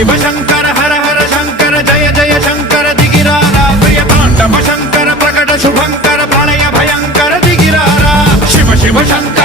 शिव शंकर हर हर शंकर जय जय शंकर दिगिरारा प्रिय तांडव शंकर प्रकट शुभंकर प्रलय भयंकर दिगिरारा शिव शिव शंकर